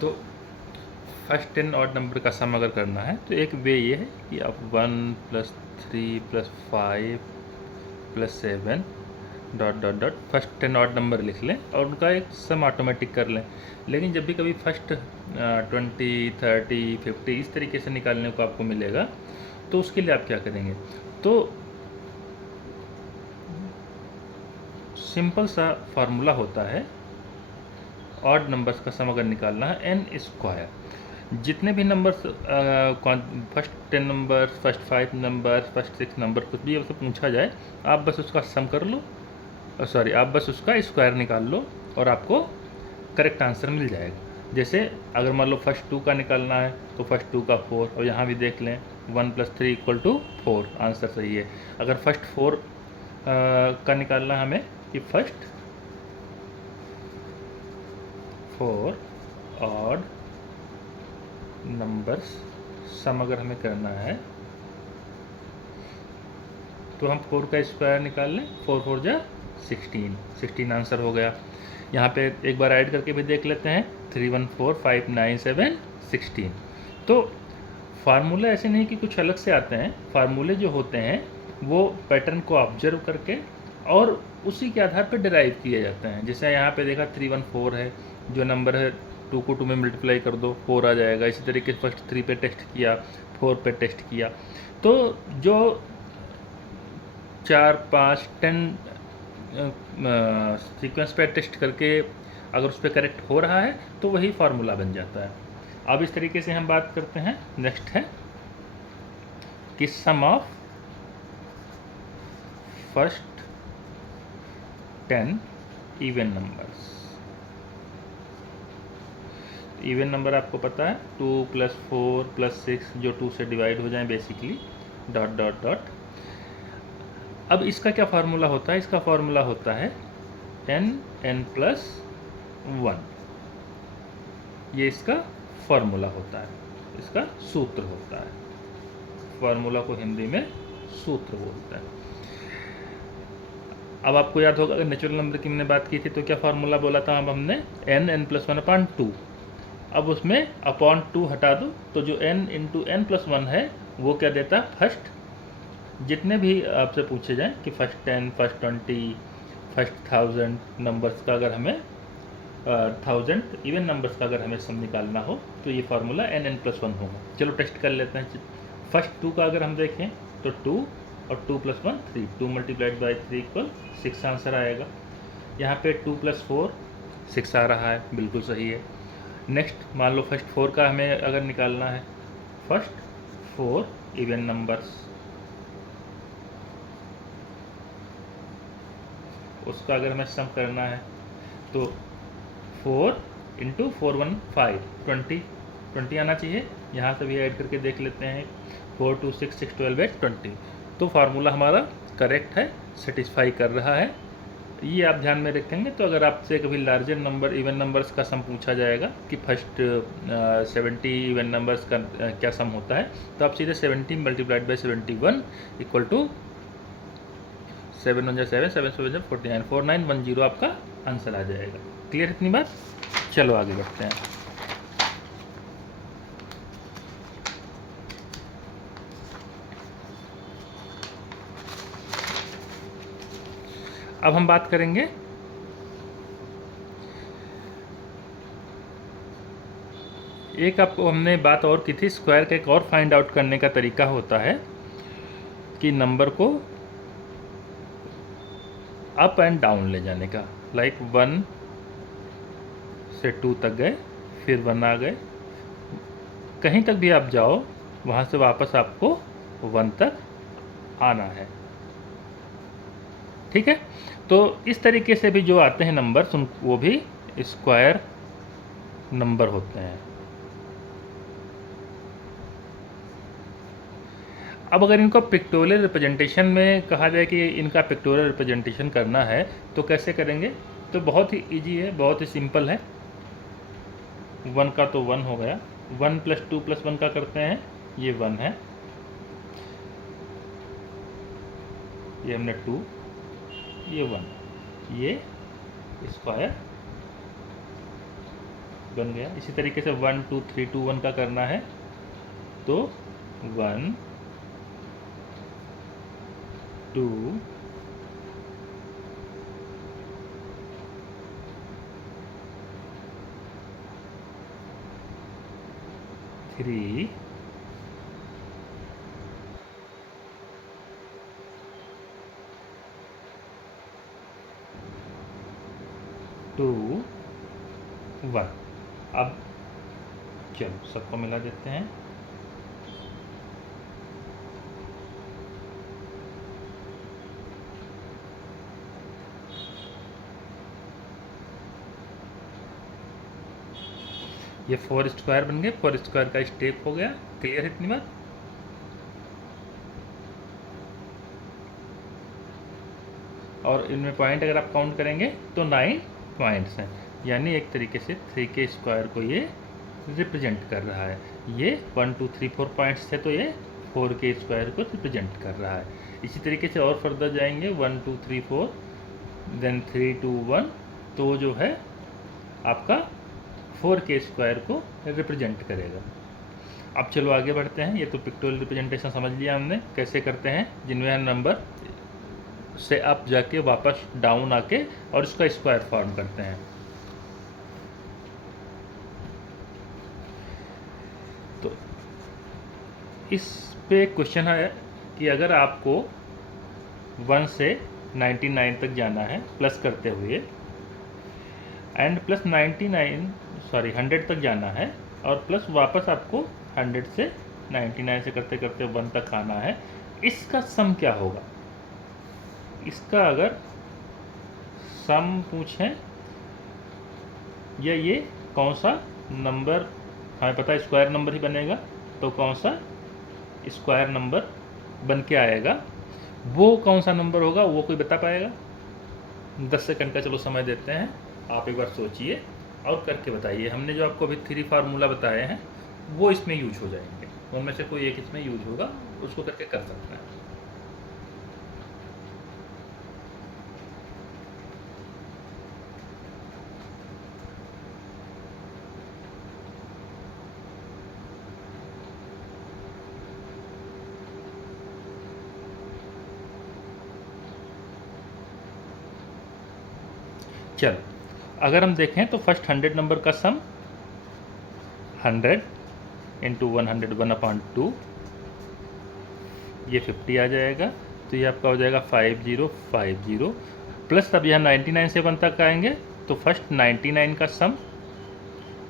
तो first 10 odd number का सम अगर करना है तो एक वे ये है कि आप 1 + 3 + 5 + 7 dot dot dot first 10 odd number लिख लें और उनका एक सम ऑटोमेटिक कर लें। लेकिन जब भी कभी फर्स्ट 20, 30, 50 इस तरीके से निकालने को आपको मिलेगा तो उसके लिए आप क्या करेंगे, तो सिंपल सा फार्मूला होता है ऑड नंबर्स का सम अगर निकालना है n स्क्वायर, जितने भी numbers first 10 number, first 5 number, first 6 number कुछ भी आपसे पूछा जाए आप बस उसका सम कर लो, सॉरी आप बस उसका स्क्वायर निकाल लो और आपको करेक्ट आंसर मिल जाएगा। जैसे अगर मान लो फर्स्ट 2 का निकालना है तो फर्स्ट 2 का 4, और यहाँ भी देख लें 1 + 3 = 4, आंसर सही है। अगर फर्स्ट 4 का निकालना है हमें कि फर्स्ट 4 ऑड नंबर्स सम अगर हमें करना है तो हम 4 का स्क्वायर निकाल लें, 4 4 जा 16, 16 आंसर हो गया। यहाँ पे एक बार ऐड करके भी देख लेते हैं, 3 1 4 5 9 7 16। तो फार्मूला ऐसे नहीं कि कुछ अलग से आते हैं, फार्मूले जो होते हैं वो पैटर्न को ऑब्जर्व करके और उसी के आधार पर डिराइव किए जाते हैं। जैसे यहाँ पे देखा 3 1 4 है, जो नंबर है 2 को 2 में मल्टीप्लाई कर दो 4 आ जाएगा। इसी तरीके से फर्स्ट 3 पे टेस्ट किया, 4 पे टेस्ट किया, तो जो 4 5 10 सीक्वेंस पे टेस्ट करके अगर उस पर करेक्ट हो रहा है तो वही फार्मूला बन जाता है। अब इस तरीके से हम बात करते हैं, नेक्स्ट है कि sum of first 10 even numbers. Even number आपको पता है 2 + 4 + 6 जो 2 से डिवाइड हो जाएं बेसिकली, डॉट डॉट डॉट। अब इसका क्या फार्मूला होता है, इसका फार्मूला होता है n + 1, ये इसका फार्मूला होता है, इसका सूत्र होता है। फार्मूला को हिंदी में सूत्र बोलते हैं। अब आपको याद होगा अगर नेचुरल नंबर की हमने बात की थी तो क्या फार्मूला बोला था, अब हमने n + 1/2। अब उसमें अपॉन 2 हटा दो तो जो n × n + 1 है वो क्या देता है, फर्स्ट जितने भी आपसे पूछे जाएं कि फर्स्ट 10, फर्स्ट 20, फर्स्ट 1000 नंबर्स का अगर हमें 1000 इवन नंबर्स का अगर हमें सम निकालना हो तो ये फार्मूला n + 1 होगा। चलो टेस्ट कर लेते हैं। फर्स्ट 2 का अगर हम देखें तो 2 और 2 + 1 3, 2 × 3 = 6 आंसर आएगा। यहाँ पे 2 + 4 6 आ रहा है, बिल्कुल सही है। नेक्स्ट मान लो फर्स्ट 4 का हमें अगर निकालना है, फर्स्ट 4 इवन नंबर्स, उसका अगर हमें सम करना है तो 4 × 4 1 5 20 आना चाहिए। यहाँ से भी ऐड करके देख लेते हैं, 4 2 6 6 12 8 20। तो फार्मूला हमारा करेक्ट है, सेटिस्फाई कर रहा है। ये आप ध्यान में रखेंगे तो अगर आपसे कभी लार्जर नंबर इवन नंबर्स का सम पूछा जाएगा कि फर्स्ट 70 इवन नंबर्स का क्या सम होता है, तो आप सीधे 70 × 71 = 7 1 7 7 7 49 4910 आपका आंसर आ जाएगा। क्लियर इतनी बात? चलो आगे बढ़ते हैं। अब हम बात करेंगे एक, आपको हमने बात और की थी, स्क्वायर का एक और फाइंड आउट करने का तरीका होता है कि नंबर को अप एंड डाउन ले जाने का। लाइक 1 से 2 तक गए, फिर 1 आ गए, कहीं तक भी आप जाओ वहाँ से वापस आपको 1 तक आना है। ठीक है, तो इस तरीके से भी जो आते हैं नंबर्स उन वो भी स्क्वायर नंबर होते हैं। अब अगर इनको पिक्टोरियल रिप्रेजेंटेशन में कहा जाए कि इनका पिक्टोरियल रिप्रेजेंटेशन करना है तो कैसे करेंगे, तो बहुत ही इजी है, बहुत ही सिंपल है। 1 का तो 1 हो गया, 1 + 2 + 1 का करते हैं, ये 1 है, ये हमने 2, ये 1, ये स्क्वायर बन गया। इसी तरीके से 1 2 3 2 1 का करना है तो 1 2 3 2 1। अब चलो सबको मिला देते हैं। ये 4 स्क्वायर बन गए, 4 स्क्वायर का स्टेप हो गया। क्लियर है इतनी बात? और इनमें पॉइंट अगर आप काउंट करेंगे तो 9 पॉइंट्स हैं, यानी एक तरीके से 3 के स्क्वायर को ये रिप्रेजेंट कर रहा है। ये 1 2 3 4 पॉइंट्स थे तो ये 4 के स्क्वायर को रिप्रेजेंट कर रहा है। इसी तरीके से और फर्दर जाएंगे 1 2 3 4 देन 3 2 1, तो जो है आपका 4 के स्क्वायर को रिप्रेजेंट करेगा। अब चलो आगे बढ़ते हैं। ये तो पिक्टोरियल रिप्रेजेंटेशन समझ लिया हमने कैसे करते हैं, जिनमें नंबर से अप जाके वापस डाउन आके और उसका स्क्वायर फॉर्म करते हैं। तो इस पे क्वेश्चन है कि अगर आपको 1 से 99 तक जाना है प्लस करते हुए, एंड प्लस 100 तक जाना है, और प्लस वापस आपको 100 से 99 से करते करते 1 तक आना है, इसका सम क्या होगा? इसका अगर सम पूछें या ये कौन सा नंबर, हमें पता है स्क्वायर नंबर ही बनेगा, तो कौन सा स्क्वायर नंबर बन के आएगा, वो कौन सा नंबर होगा, वो कोई बता पाएगा? 10 सेकंड का चलो समय देते हैं, आप एक बार सोचिए और करके बताइए। हमने जो आपको अभी 3 फार्मूला बताए हैं वो इसमें यूज हो जाएंगे, उनमें से कोई एक इसमें यूज होगा, उसको करके कर सकते हैं। चलो अगर हम देखें तो फर्स्ट 100 नंबर का सम 100 इंटू 100 1/2, ये 50 आ जाएगा, तो ये आपका हो जाएगा 5050 प्लस। अब यहाँ 99 से 1 तक आएंगे तो फर्स्ट 99 का सम